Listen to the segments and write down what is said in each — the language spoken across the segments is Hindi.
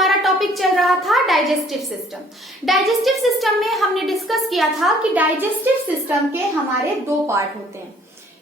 हमारा टॉपिक चल रहा था डाइजेस्टिव सिस्टम। डाइजेस्टिव सिस्टम में हमने डिस्कस किया था कि डाइजेस्टिव सिस्टम के हमारे दो पार्ट होते हैं,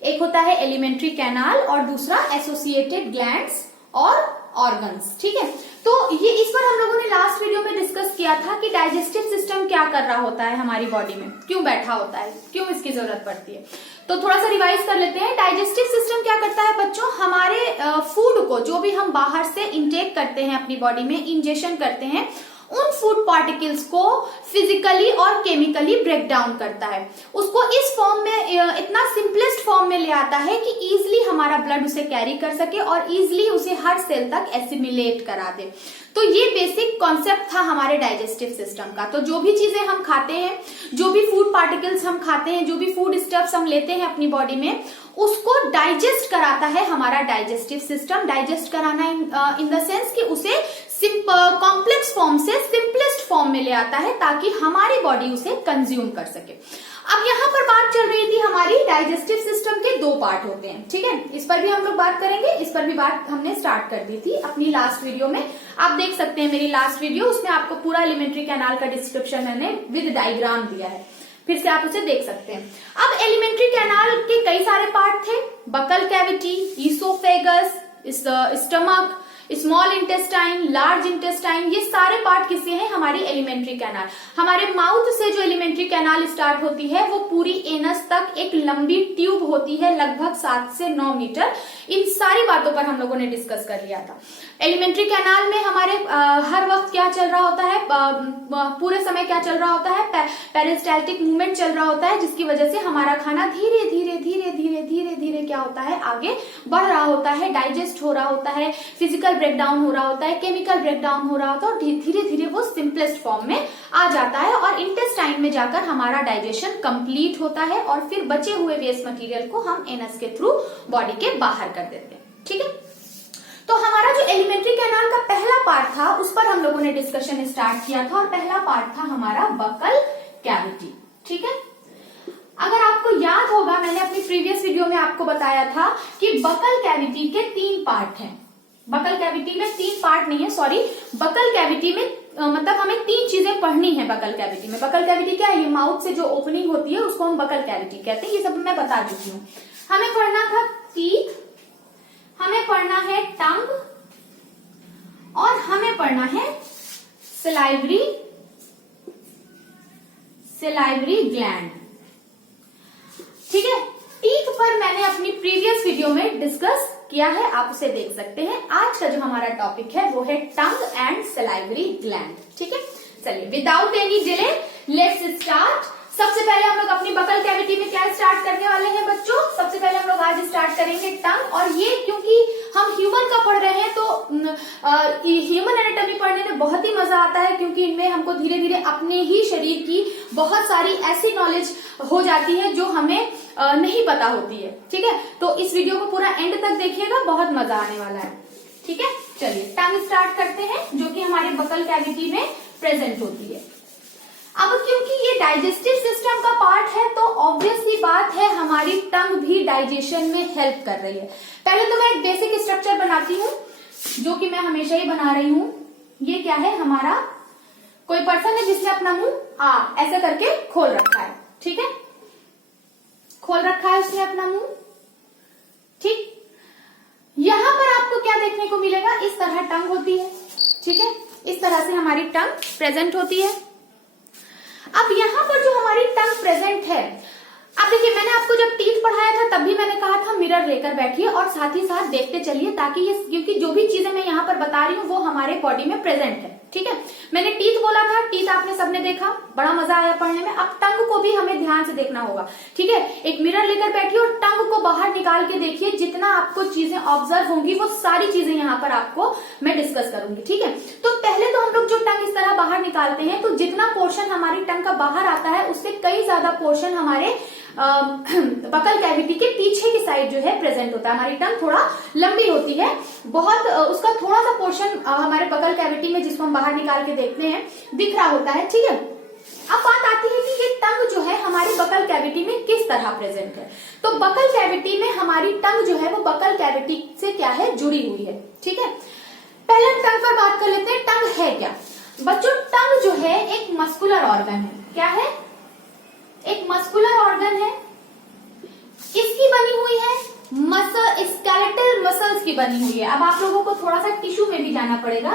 एक होता है एलिमेंट्री कैनाल और दूसरा एसोसिएटेड ग्लैंड्स और ऑर्गन्स। ठीक है, तो ये इस पर हम लोगों ने लास्ट वीडियो में डिस्कस किया था कि डाइजेस्टिव सिस्टम क्या कर रहा होता है हमारी बॉडी में, क्यों बैठा होता है, क्यों इसकी जरूरत पड़ती है। तो थोड़ा सा रिवाइज कर लेते हैं। डाइजेस्टिव सिस्टम क्या करता है बच्चों, हमारे फूड को जो भी हम बाहर से इंटेक करते हैं अपनी बॉडी में, इंजेक्शन करते हैं, उन फूड पार्टिकल्स को फिजिकली और केमिकली ब्रेक डाउन करता है, उसको इस फॉर्म में, इतना सिंपलेस्ट फॉर्म में ले आता है कि इजिली हमारा ब्लड उसे कैरी कर सके और इजिली उसे हर सेल तक एसिमिलेट करा दे। तो ये बेसिक कॉन्सेप्ट था हमारे डाइजेस्टिव सिस्टम का। तो जो भी चीजें हम खाते हैं, जो भी फूड पार्टिकल्स हम खाते हैं, जो भी फूड स्टफ्स हम लेते हैं अपनी बॉडी में, उसको डाइजेस्ट कराता है हमारा डाइजेस्टिव सिस्टम। डाइजेस्ट कराना इन द सेंस कि उसे कॉम्प्लेक्स फॉर्म से सिंपलेस्ट फॉर्म में ले आता है ताकि हमारी बॉडी उसे कंज्यूम कर सके। अब यहाँ पर बात चल रही थी हमारी डाइजेस्टिव सिस्टम के दो पार्ट होते हैं। ठीक है, इस पर भी हम लोग बात करेंगे, इस पर भी बात हमने स्टार्ट कर दी थी अपनी लास्ट वीडियो में। आप देख सकते हैं मेरी लास्ट वीडियो, उसमें आपको पूरा एलिमेंट्री कैनाल का डिस्क्रिप्शन मैंने विद डायग्राम दिया है, फिर से आप उसे देख सकते हैं। अब एलिमेंट्री कैनाल के कई सारे पार्ट थे, buccal cavity, oesophagus, stomach, small intestine, large intestine, ये सारे पार्ट किससे हैं, हमारी एलिमेंट्री कैनाल। हमारे माउथ से जो एलिमेंट्री कैनाल स्टार्ट होती है वो पूरी एनस तक एक लंबी ट्यूब होती है, लगभग 7 से 9 मीटर। इन सारी बातों पर हम लोगों ने डिस्कस कर लिया था। एलिमेंट्री कैनाल में हमारे हर वक्त क्या चल रहा होता है, पूरे समय क्या चल रहा होता है, पेरिस्टाल्टिक मूवमेंट चल रहा होता है, जिसकी वजह से हमारा खाना धीरे धीरे धीरे धीरे धीरे धीरे क्या होता है, आगे बढ़ रहा होता है, डाइजेस्ट हो रहा होता है, फिजिकल ब्रेकडाउन हो रहा होता है, केमिकल ब्रेकडाउन हो रहा होता है और धीरे धीरे वो सिंपलेस्ट फॉर्म में आ जाता है और इंटेस्टाइन में जाकर हमारा डाइजेशन कंप्लीट होता है और फिर बचे हुए वेस्ट मटेरियल को हम एनस के थ्रू बॉडी के बाहर कर देते हैं। ठीक है, तो हमारा जो एलिमेंट्री कैनाल का पहला पार्ट था उस पर हम लोगों ने डिस्कशन स्टार्ट किया था और पहला पार्ट था हमारा बकल कैविटी। ठीक है, अगर आपको याद होगा मैंने अपनी प्रीवियस वीडियो में आपको बताया था कि बकल कैविटी के 3 पार्ट हैं। बकल कैविटी में 3 पार्ट नहीं है, सॉरी, बकल कैविटी में मतलब हमें 3 चीजें पढ़नी है बकल कैविटी में। बकल कैविटी क्या है, ये माउथ से जो ओपनिंग होती है उसको हम बकल कैविटी कहते हैं, ये सब मैं बता चुकी हूँ। हमें पढ़ना था टीथ, हमें पढ़ना है टंग और हमें पढ़ना है सलाइवरी ग्लैंड। ठीक है, टीथ पर मैंने अपनी प्रीवियस वीडियो में डिस्कस किया है, आप उसे देख सकते हैं। आज का जो हमारा टॉपिक है वो है टंग एंड सलाइवरी ग्लैंड। ठीक है, चलिए without any delay let's start. सबसे पहले हम लोग अपनी बकल कैविटी में क्या स्टार्ट करने वाले हैं बच्चों, सबसे पहले हम लोग आज स्टार्ट करेंगे टंग। और ये क्योंकि हम ह्यूमन का पढ़ रहे हैं तो ह्यूमन एनाटॉमी पढ़ने में बहुत ही मजा आता है, क्योंकि इनमें हमको धीरे धीरे अपने ही शरीर की बहुत सारी ऐसी नॉलेज हो जाती है जो हमें नहीं पता होती है। ठीक है, तो इस वीडियो को पूरा एंड तक देखिएगा, बहुत मजा आने वाला है। ठीक है, चलिए टंग स्टार्ट करते हैं जो कि हमारे बकल कैविटी में प्रेजेंट होती है। अब क्योंकि ये डाइजेस्टिव सिस्टम का पार्ट है तो ऑब्वियस सी बात है हमारी टंग भी डाइजेशन में हेल्प कर रही है। पहले तो मैं एक बेसिक स्ट्रक्चर बनाती हूँ जो कि मैं हमेशा ही बना रही हूँ। ये क्या है, हमारा कोई पर्सन है जिसने अपना मुंह ऐसे करके खोल रखा है। ठीक है, खोल रखा है उसने अपना मुंह। ठीक, यहां पर आपको क्या देखने को मिलेगा, इस तरह टंग होती है। ठीक है, इस तरह से हमारी टंग प्रेजेंट होती है। अब यहाँ पर जो हमारी टंग प्रेजेंट है, अब देखिए मैंने आपको जब टीथ पढ़ाया था तब भी मैंने कहा था मिरर लेकर बैठिए और साथ ही साथ देखते चलिए, ताकि ये, क्योंकि जो भी चीजें मैं यहाँ पर बता रही हूँ वो हमारे बॉडी में प्रेजेंट है। ठीक है, मैंने टीथ बोला था, टीथ आपने सबने देखा, बड़ा मजा आया पढ़ने में। अब टंग को भी हमें ध्यान से देखना होगा। ठीक है, एक मिरर लेकर बैठिए और टंग को बाहर निकाल के देखिए, जितना आपको चीजें ऑब्जर्व होंगी वो सारी चीजें यहाँ पर आपको मैं डिस्कस करूंगी। ठीक है, तो पहले तो हम लोग जो टंग इस तरह बाहर निकालते हैं तो जितना पोर्शन हमारी टंग का बाहर आता है उससे कई ज्यादा पोर्शन हमारे बकल कैविटी के पीछे की साइड जो है प्रेजेंट होता है। हमारी टंग थोड़ा लंबी होती है, बहुत उसका थोड़ा सा पोर्शन हमारे बकल कैविटी में जिसको हम बाहर निकाल के देखते हैं दिख रहा होता है। ठीक है, अब बात आती है कि ये टंग जो है हमारे बकल कैविटी में किस तरह प्रेजेंट है। तो बकल कैविटी में हमारी टंग जो है वो बकल कैविटी से क्या है, जुड़ी हुई है। ठीक है, पहले टंग पर बात कर लेते हैं। टंग है क्या बच्चों? टंग जो है एक मस्कुलर ऑर्गन है। क्या है? एक मस्कुलर ऑर्गन है। इसकी बनी हुई है मसल, स्केलेटल मसल्स की बनी हुई है। अब आप लोगों को थोड़ा सा टिश्यू में भी जाना पड़ेगा।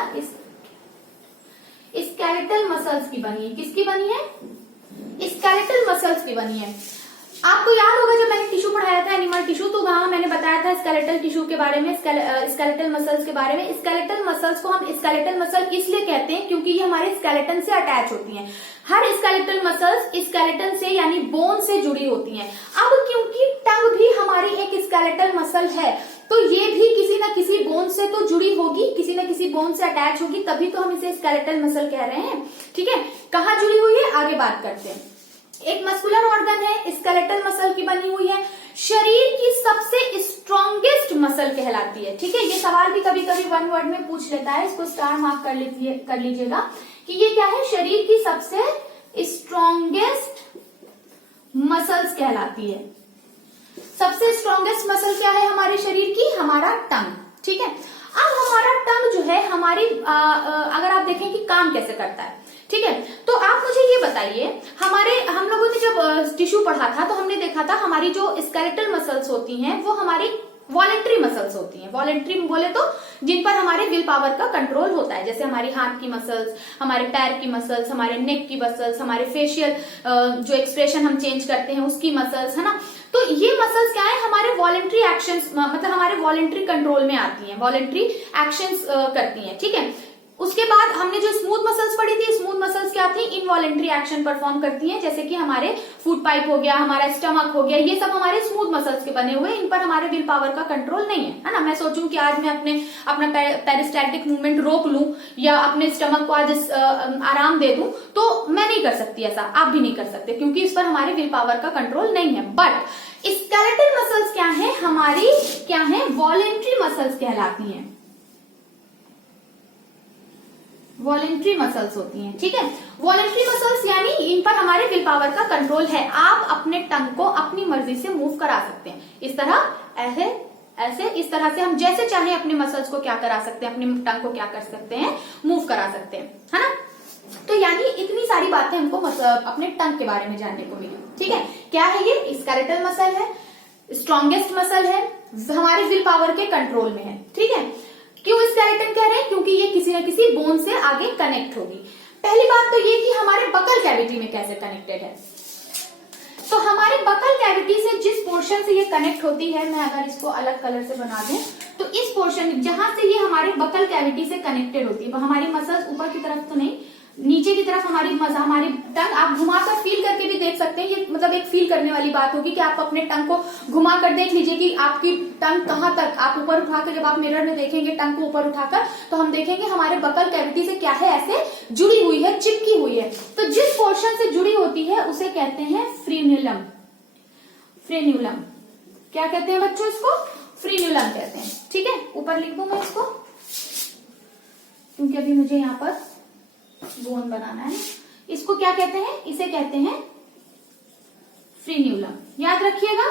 स्केलेटल मसल्स की बनी है। किसकी बनी है? स्केलेटल मसल्स की बनी है। आपको याद होगा जब मैंने टिश्यू पढ़ाया था, एनिमल टिश्यू, तो वहां मैंने बताया था स्केलेटल टिश्यू के बारे में, स्केलेटल मसल्स के बारे में। स्केलेटल मसल्स को हम स्केलेटल मसल इसलिए कहते हैं क्योंकि ये हमारे स्केलेटन से अटैच होती हैं। हर स्केलेटल मसल्स स्केलेटन से यानी बोन से जुड़ी होती हैं। अब क्योंकि टंग भी हमारी एक स्केलेटल मसल है, तो ये भी किसी न किसी बोन से तो जुड़ी होगी, किसी न किसी बोन से अटैच होगी, तभी तो हम इसे स्केलेटल मसल कह रहे हैं। ठीक है, कहाँ जुड़ी हुई है आगे बात करते हैं। एक मस्कुलर ऑर्गन है, स्केलेटल मसल की बनी हुई है, शरीर की सबसे स्ट्रॉन्गेस्ट मसल कहलाती है। ठीक है, ये सवाल भी कभी कभी वन वर्ड में पूछ लेता है, इसको स्टार मार्क कर लीजिएगा कि ये क्या है? शरीर की सबसे स्ट्रॉन्गेस्ट मसल्स कहलाती है। सबसे स्ट्रॉन्गेस्ट मसल क्या है हमारे शरीर की? हमारा टंग। ठीक है, अब हमारा टंग जो है हमारी अगर आप देखें कि काम कैसे करता है। ठीक है, तो आप मुझे ये बताइए, हम लोगों ने जब टिश्यू पढ़ा था तो हमने देखा था हमारी जो स्केलेटल मसल्स होती हैं वो हमारी वॉलेंट्री मसल्स होती हैं। वॉलेंट्री बोले तो जिन पर हमारे विल पावर का कंट्रोल होता है, जैसे हमारी हाथ की मसल्स, हमारे पैर की मसल्स, हमारे नेक की मसल्स, हमारे फेशियल जो एक्सप्रेशन हम चेंज करते हैं उसकी मसल्स, है ना। तो ये मसल्स क्या है? हमारे वॉलेंट्री एक्शंस, मतलब हमारे वॉलेंट्री कंट्रोल में आती हैं, वॉलेंट्री एक्शंस करती हैं। ठीक है, उसके बाद हमने जो स्मूथ मसल्स पढ़ी थी, स्मूथ मसल्स क्या थी? इनवॉलेंट्री एक्शन परफॉर्म करती हैं, जैसे कि हमारे फूड पाइप हो गया, हमारा स्टमक हो गया, ये सब हमारे स्मूथ मसल्स के बने हुए, इन पर हमारे विल पावर का कंट्रोल नहीं है ना। मैं सोचूं कि आज मैं अपना पेरिस्टैल्टिक मूवमेंट रोक लूं या अपने स्टमक को आज आराम दे दूं, तो मैं नहीं कर सकती ऐसा, आप भी नहीं कर सकते, क्योंकि इस पर हमारे विल पावर का कंट्रोल नहीं है। बट स्केलेटल मसल्स क्या है? हमारी क्या है? वॉलेंट्री मसल्स कहलाती हैं, वॉलेंट्री मसल्स होती हैं। ठीक है, वॉलेंट्री मसल्स यानी इन पर हमारे विल पावर का कंट्रोल है। आप अपने टंग को अपनी मर्जी से मूव करा सकते हैं, इस तरह, ऐसे ऐसे, इस तरह से हम जैसे चाहे अपने मसल्स को क्या करा सकते हैं, अपने टंग को क्या कर सकते हैं? मूव करा सकते हैं, है ना। तो यानी इतनी सारी बातें हमको अपने टंग के बारे में जानने को मिली। ठीक है, क्या है ये? स्केलेटल मसल है, स्ट्रॉन्गेस्ट मसल है, हमारे विल पावर के कंट्रोल में है। ठीक है, क्यों स्केलेटन कह रहे हैं? क्योंकि ये किसी न किसी बोन से आगे कनेक्ट होगी। पहली बात तो ये कि हमारे बकल कैविटी में कैसे कनेक्टेड है। तो हमारे बकल कैविटी से जिस पोर्शन से ये कनेक्ट होती है, मैं अगर इसको अलग कलर से बना दूं तो इस पोर्शन जहां से ये हमारे बकल कैविटी से कनेक्टेड होती है, हमारी मसल्स ऊपर की तरफ तो नहीं, नीचे की तरफ हमारी टंग, आप घुमाकर फील करके भी देख सकते हैं। ये मतलब एक फील करने वाली बात होगी कि आप अपने टंग को घुमाकर देख लीजिए कि आपकी टंग कहां तक, आप ऊपर उठाकर, जब आप मिरर में देखेंगे टंग को ऊपर उठाकर, तो हम देखेंगे हमारे बकल कैविटी से क्या है? ऐसे जुड़ी हुई है, चिपकी हुई है। तो जिस पोर्शन से जुड़ी होती है उसे कहते हैं फ्रीन्यूलम। फ्रीन्यूलम क्या कहते हैं बच्चों? इसको फ्रीन्यूलम कहते हैं। ठीक है, ऊपर लिख दूं मैं इसको, क्योंकि अभी मुझे यहाँ पर बोन बनाना है। इसको क्या कहते हैं? इसे कहते हैं फ्रीन्यूलम। याद रखिएगा,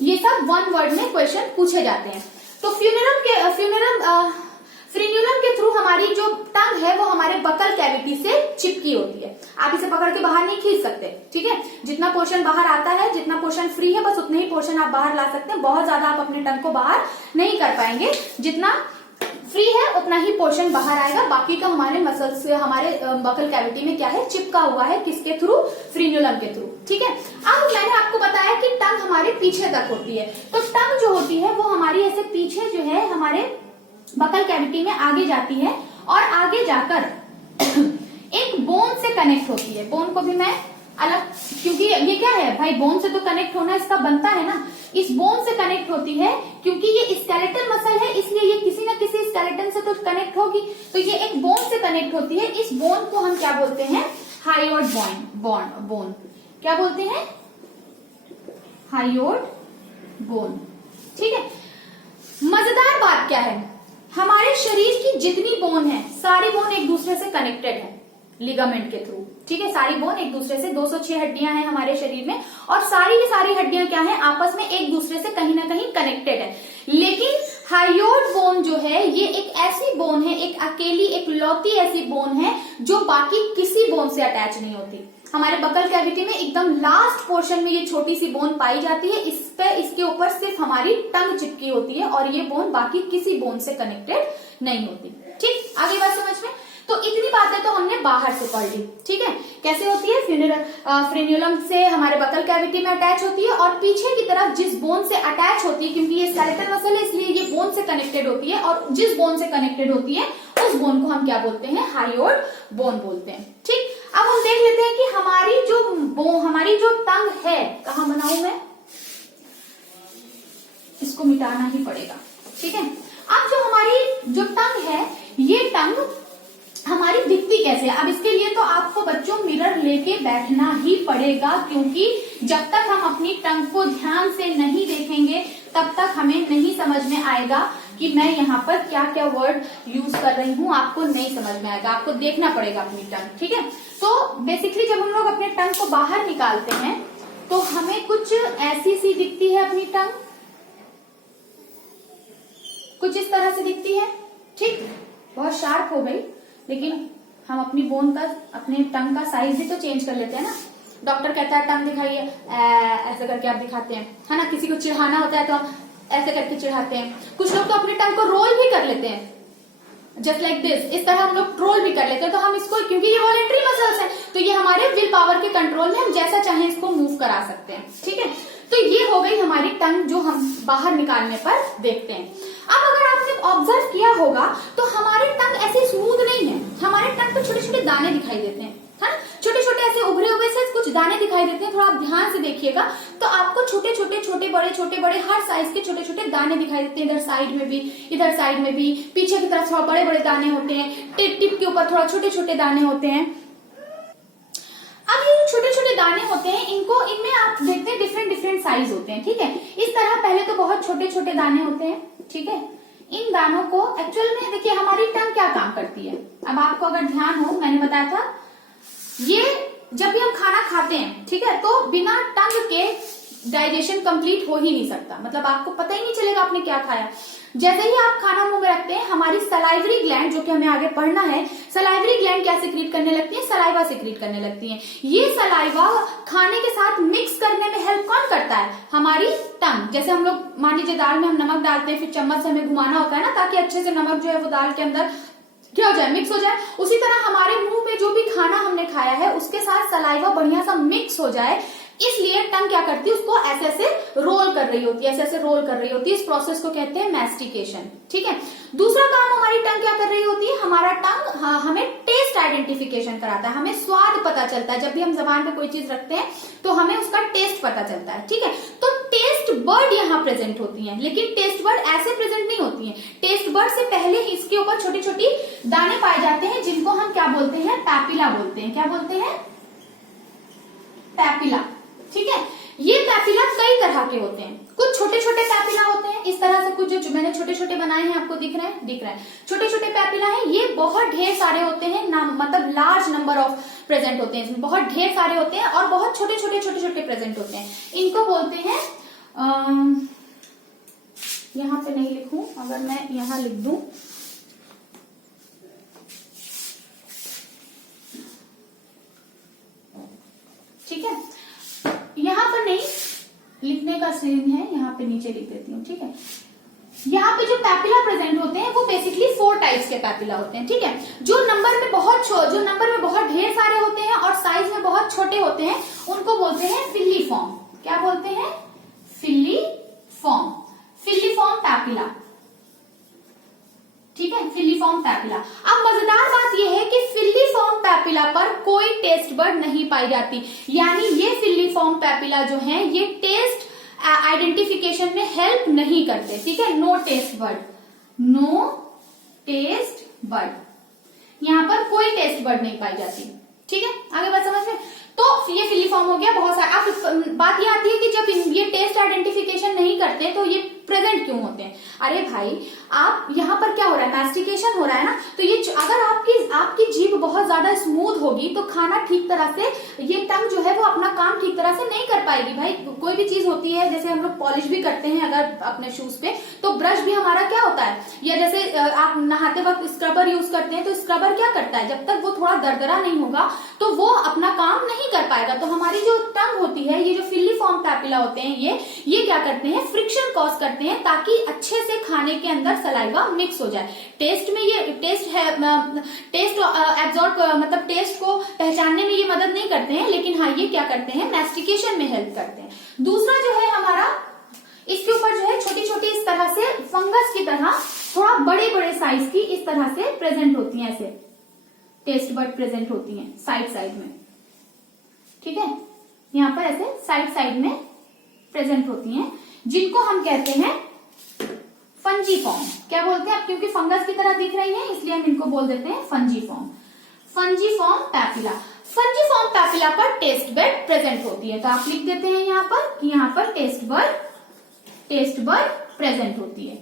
ये सब वन वर्ड में क्वेश्चन पूछे जाते हैं। तो फ्रीन्यूलम के थ्रू हमारी जो टंग है वो हमारे बकल कैविटी से चिपकी होती है। आप इसे पकड़ के बाहर नहीं खींच सकते। ठीक है, जितना पोर्शन बाहर आता है, जितना पोर्शन फ्री है, बस उतने ही पोर्शन आप बाहर ला सकते हैं। बहुत ज्यादा आप अपने टंग को बाहर नहीं कर पाएंगे। जितना फ्री है उतना ही पोर्शन बाहर आएगा, बाकी का हमारे मसल्स से, हमारे बकल कैविटी में क्या है? चिपका हुआ है। किसके थ्रू? फ्रीन्यूलम के थ्रू। ठीक है, अब मैंने आपको बताया कि टंग हमारे पीछे तक होती है। तो टंग जो होती है वो हमारी ऐसे पीछे जो है हमारे बकल कैविटी में आगे जाती है और आगे जाकर एक बोन से कनेक्ट होती है। बोन को भी मैं अलग, क्योंकि ये क्या है भाई, बोन से तो कनेक्ट होना इसका बनता है ना। इस बोन से कनेक्ट होती है क्योंकि ये स्केलेटल मसल है, इसलिए ये किसी न किसी स्केलेटन से तो कनेक्ट होगी। तो ये एक बोन से कनेक्ट होती है। इस बोन को हम क्या बोलते हैं? Hyoid bone. क्या बोलते हैं? Hyoid bone. ठीक है, मजेदार बात क्या है, हमारे शरीर की जितनी बोन है सारी बोन एक दूसरे से कनेक्टेड है लिगामेंट के थ्रू। ठीक है, सारी बोन एक दूसरे से, 206 हड्डियां हैं हमारे शरीर में और सारी की सारी हड्डियां क्या है? आपस में एक दूसरे से कहीं ना कहीं कनेक्टेड है। लेकिन हायोइड बोन जो है ये एक ऐसी बोन है, एक अकेली एक लौती ऐसी बोन है जो बाकी किसी बोन से अटैच नहीं होती। हमारे बकल कैविटी में एकदम लास्ट पोर्शन में ये छोटी सी बोन पाई जाती है, इस पे इसके ऊपर सिर्फ हमारी टंग चिपकी होती है और ये बोन बाकी किसी बोन से कनेक्टेड नहीं होती। ठीक, आगे बात समझ में। तो इतनी बातें तो हमने बाहर से पढ़ ली। ठीक है, कैसे होती है, फ्रेन्यूलम से हमारे बकल कैविटी में अटैच होती है और पीछे की तरफ जिस बोन से अटैच होती है, क्योंकि ये स्केलेटल मसल है इसलिए ये बोन से कनेक्टेड होती है, और जिस बोन से कनेक्टेड होती है उस बोन को हम क्या बोलते हैं, हायोइड बोन बोलते हैं। ठीक, अब हम देख लेते हैं कि हमारी जो टंग है, कहाँ बनाऊं मैं, इसको मिटाना ही पड़ेगा। ठीक है, अब जो हमारी जो टंग है, ये टंग हमारी दिखती कैसे है। अब इसके लिए तो आपको बच्चों मिरर लेके बैठना ही पड़ेगा, क्योंकि जब तक हम अपनी टंग को ध्यान से नहीं देखेंगे तब तक हमें नहीं समझ में आएगा कि मैं यहाँ पर क्या क्या वर्ड यूज कर रही हूँ, आपको नहीं समझ में आएगा, आपको देखना पड़ेगा अपनी टंग। ठीक है, तो बेसिकली जब हम लोग अपने टंग को बाहर निकालते हैं तो हमें कुछ ऐसी सी दिखती है अपनी टंग, कुछ इस तरह से दिखती है। ठीक, बहुत शार्प हो गई, लेकिन हम अपनी बोन का, अपने टंग का साइज भी तो चेंज कर लेते हैं ना। डॉक्टर कहता है टंग दिखाइए, ऐसे करके आप दिखाते हैं, है ना। किसी को चिढ़ाना होता है तो हम ऐसे करके चिढ़ाते हैं। कुछ लोग तो अपने टंग को रोल भी कर लेते हैं, जस्ट लाइक दिस, इस तरह हम लोग रोल भी कर लेते हैं। तो हम इसको, क्योंकि ये वॉलेंटरी मसल्स हैं, तो ये हमारे विल पावर के कंट्रोल में, हम जैसा चाहें इसको मूव करा सकते हैं। ठीक है, तो ये हो गई हमारी टंग जो हम बाहर निकालने पर देखते हैं। अब अगर आपने ऑब्जर्व किया होगा तो हमारे टंग ऐसे स्मूथ नहीं है, हमारे टंग पे छोटे छोटे दाने दिखाई देते हैं, है ना। छोटे छोटे ऐसे उभरे हुए से कुछ दाने दिखाई देते हैं। थोड़ा आप ध्यान से देखिएगा तो आपको छोटे बड़े हर साइज के छोटे छोटे दाने दिखाई देते हैं। इधर साइड में भी, इधर साइड में भी, पीछे की तरफ थोड़ा बड़े बड़े दाने होते हैं, टिप के ऊपर थोड़ा छोटे छोटे दाने होते हैं। अब ये छोटे छोटे दाने होते हैं, इनमें आप देखते हैं डिफरेंट साइज होते हैं। ठीक है, इस तरह पहले तो बहुत छोटे छोटे दाने होते हैं। ठीक है, इन दानों को एक्चुअल में देखिए हमारी टंग क्या काम करती है। अब आपको अगर ध्यान हो, मैंने बताया था ये जब भी हम खाना खाते हैं, ठीक है, तो बिना टंग के डाइजेशन कंप्लीट हो ही नहीं सकता, मतलब आपको पता ही नहीं चलेगा आपने क्या खाया। जैसे ही आप खाना मुंह में रखते हैं, हमारी सलाइवरी ग्लैंड, जो कि हमें आगे पढ़ना है, सलाइवरी ग्लैंड क्या सिक्रीट करने लगती है, सलाइवा सिक्रीट करने लगती है। ये सलाइवा खाने के साथ मिक्स करने में हेल्प कौन करता है, हमारी टंग। जैसे हम लोग मान लीजिए दाल में हम नमक डालते हैं, फिर चम्मच से हमें घुमाना होता है ना, ताकि अच्छे से नमक जो है वो दाल के अंदर क्या हो जाए, मिक्स हो जाए। उसी तरह हमारे मुंह में जो भी खाना हमने खाया है उसके साथ सलाइवा बढ़िया सा मिक्स हो जाए, इसलिए टंग क्या करती है, उसको ऐसे ऐसे रोल कर रही होती है, ऐसे ऐसे रोल कर रही होती है। इस प्रोसेस को कहते हैं मैस्टिकेशन। ठीक है, दूसरा काम हमारी टंग क्या कर रही होती है, हमारा टंग हमें टेस्ट आइडेंटिफिकेशन कराता है, हमें स्वाद पता चलता है। जब भी हम जबान पे कोई चीज रखते हैं तो हमें उसका टेस्ट पता चलता है। ठीक है, तो टेस्ट बर्ड यहाँ प्रेजेंट होती है, लेकिन टेस्ट बर्ड ऐसे प्रेजेंट नहीं होती है। टेस्ट बर्ड से पहले ही इसके ऊपर छोटी छोटी दाने पाए जाते हैं, जिनको हम क्या बोलते हैं, पैपिला बोलते हैं। क्या बोलते हैं, पैपिला। ठीक है, ये पैपिला कई तरह के होते हैं। कुछ छोटे छोटे पैपिला होते हैं इस तरह से, कुछ जो मैंने छोटे छोटे बनाए हैं आपको दिख रहे हैं, छोटे छोटे पैपिला हैं। ये बहुत ढेर सारे होते हैं, मतलब लार्ज नंबर ऑफ प्रेजेंट होते हैं इसमें, बहुत ढेर सारे होते हैं और बहुत छोटे छोटे प्रेजेंट होते हैं। इनको बोलते हैं, यहाँ पे नहीं लिखूं, अगर मैं यहाँ लिख दूं, ठीक है, यहाँ पर नहीं लिखने का सीन है, यहाँ पे नीचे लिख देती हूँ। ठीक है, यहाँ पे जो पैपिला प्रेजेंट होते हैं वो बेसिकली 4 टाइप्स के पैपिला होते हैं। ठीक है, जो नंबर में बहुत ढेर सारे होते हैं और साइज में बहुत छोटे होते हैं, उनको बोलते हैं फिल्लीफॉर्म। क्या बोलते हैं, फिल्लीफॉर्म पैपिला। ठीक है, फिल्लीफॉर्म पैपिला। अब मजेदार बात यह है कि फिल्लीफॉर्म पैपिला पर कोई टेस्ट बर्ड नहीं पाई जाती, यानी ये फिल्लीफॉर्म पैपिला जो हैं ये टेस्ट आइडेंटिफिकेशन में हेल्प नहीं करते। ठीक है, नो टेस्ट बर्ड, यहाँ पर कोई टेस्ट बर्ड नहीं पाई जाती। ठीक है, आगे बात समझ में। तो ये फिल्लीफॉर्म हो गया। बहुत सारे अब बात ये आती है कि जब ये टेस्ट आइडेंटिफिकेशन नहीं करते तो ये प्रेजेंट क्यों होते हैं? अरे भाई, आप यहाँ पर क्या हो रहा है, मैस्टिकेशन हो रहा है ना, तो ये अगर आपकी जीभ बहुत ज्यादा स्मूथ होगी तो खाना ठीक तरह से, ये टंग जो है वो अपना काम ठीक तरह से नहीं कर पाएगी। भाई कोई भी चीज होती है, जैसे हम लोग पॉलिश भी करते हैं अगर अपने शूज पे, तो ब्रश भी हमारा क्या होता है, या जैसे आप नहाते वक्त स्क्रबर यूज करते हैं, तो स्क्रबर क्या करता है, जब तक वो थोड़ा दरदरा नहीं होगा तो वो अपना काम नहीं कर पाएगा। तो हमारी जो टंग होती है, ये जो फिलिफॉर्म पैपिला होते हैं, ये क्या करते हैं, फ्रिक्शन कॉज करते हैं ताकि अच्छे से खाने के अंदर सलाइवा मिक्स हो जाए। टेस्ट में ये टेस्ट एब्जॉर्ब मतलब टेस्ट को पहचानने में ये मदद नहीं करते हैं, लेकिन हाँ ये क्या करते हैं, मैस्टिकेशन में हेल्प करते हैं। दूसरा जो है हमारा, इसके ऊपर जो है छोटी छोटी इस तरह से फंगस की तरह थोड़ा बड़े बड़े साइज की इस तरह से प्रेजेंट होती हैं, ऐसे टेस्ट बड प्रेजेंट होती हैं साइड में, ठीक है, यहाँ पर ऐसे साइड में प्रेजेंट होती हैं, जिनको हम कहते हैं फंजीफॉर्म। क्या बोलते हैं, अब क्योंकि फंगस की तरह दिख रही है इसलिए हम इनको बोल देते हैं फंजीफॉर्म, फंजीफॉर्म पैपिला। फंजीफॉर्म पैपिला पर टेस्ट बड प्रेजेंट होती है, तो आप लिख देते हैं यहाँ पर कि यहाँ पर टेस्ट बड प्रेजेंट होती है,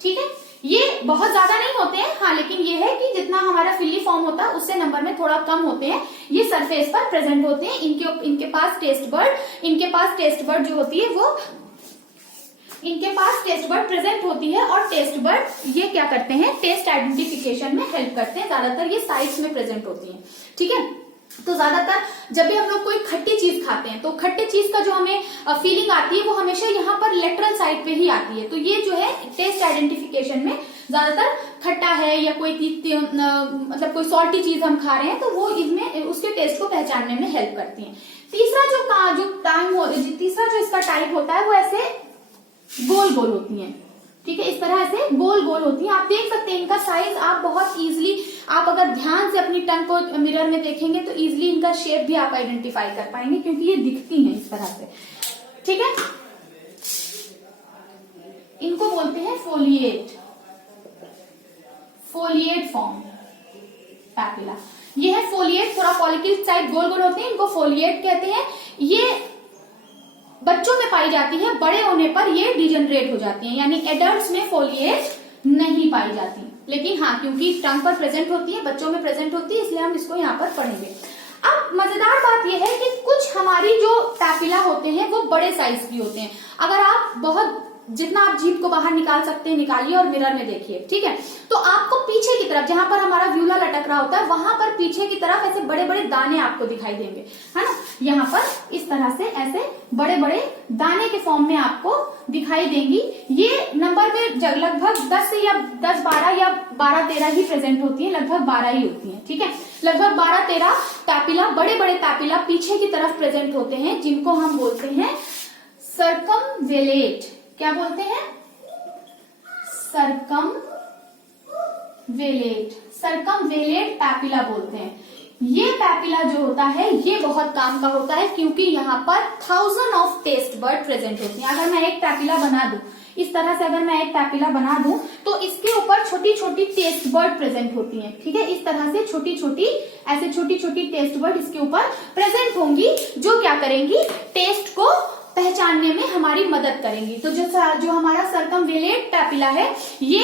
ठीक है। ये बहुत ज्यादा नहीं होते हैं, हाँ, लेकिन ये है कि जितना हमारा फिलिफॉर्म होता है उससे नंबर में थोड़ा कम होते हैं, ये सरफेस पर प्रेजेंट होते हैं। इनके पास टेस्ट बड जो होती है वो, इनके पास टेस्ट बड प्रेजेंट होती है, और टेस्ट बड ये क्या करते हैं, टेस्ट आइडेंटिफिकेशन में हेल्प करते हैं। ज्यादातर ये साइड्स में प्रेजेंट होती है, ठीक है। तो ज्यादातर जब भी हम लोग कोई खट्टी चीज खाते हैं तो खट्टे चीज का जो हमें फीलिंग आती है वो हमेशा यहाँ पर लेटरल साइड पे ही आती है। तो ये जो है टेस्ट आइडेंटिफिकेशन में ज्यादातर खट्टा है या कोई मतलब कोई सॉल्टी चीज हम खा रहे हैं तो वो इसमें उसके टेस्ट को पहचानने में हेल्प करती है। तीसरा जो इसका टाइप होता है वो ऐसे गोल गोल होती है, ठीक है, इस तरह से गोल गोल होती है। आप देख सकते हैं इनका साइज, आप बहुत इजीली, आप अगर ध्यान से अपनी टंग को मिरर में देखेंगे तो इजीली इनका शेप भी आप आइडेंटिफाई कर पाएंगे, क्योंकि ये दिखती हैं इस तरह से, ठीक है। इनको बोलते हैं फोलिएट फॉर्म पैपिला। ये है फोलिएट, थोड़ा फॉलिकल साइड गोल गोल होते हैं, इनको फोलिएट कहते हैं। ये बच्चों में पाई जाती है, बड़े होने पर ये डिजेनरेट हो जाती है, यानी एडल्ट्स में फोलिएट नहीं पाई जाती, लेकिन हाँ क्योंकि टंग पर प्रेजेंट होती है, बच्चों में प्रेजेंट होती है, इसलिए हम इसको यहाँ पर पढ़ेंगे। अब मजेदार बात यह है कि कुछ हमारी जो पैपिला होते हैं वो बड़े साइज की होते हैं। अगर आप बहुत, जितना आप जीभ को बाहर निकाल सकते हैं निकालिए और मिरर में देखिए, ठीक है। तो आपको पीछे की तरफ, जहां पर हमारा व्यूला लटक रहा होता है, वहां पर पीछे की तरफ ऐसे बड़े बड़े दाने आपको दिखाई देंगे, है ना। यहाँ पर इस तरह से ऐसे बड़े बड़े दाने के फॉर्म में आपको दिखाई देंगी। ये नंबर में लगभग 10 या 12 या 12-13 ही प्रेजेंट होती है, लगभग 12 ही होती है, ठीक है। लगभग 12-13 पैपिला, बड़े बड़े पैपिला पीछे की तरफ प्रेजेंट होते हैं, जिनको हम बोलते हैं सर्कमवेलेट। क्या बोलते हैं, सर्कमवेलेट पैपिला बोलते हैं। ये पैपिला जो होता है ये बहुत काम का होता है, क्योंकि यहाँ पर 1000 ऑफ टेस्ट बर्ड प्रेजेंट होती हैं। अगर मैं एक पैपिला बना दूं, इस तरह से अगर मैं एक पैपिला बना दूं तो इसके ऊपर छोटी छोटी टेस्ट बर्ड प्रेजेंट होती हैं, ठीक है। इस तरह से छोटी छोटी टेस्ट बर्ड इसके ऊपर प्रेजेंट होंगी, जो क्या करेंगी, टेस्ट को पहचानने में हमारी मदद करेंगी। तो जो हमारा सर्कमवेलेट पैपिला है, ये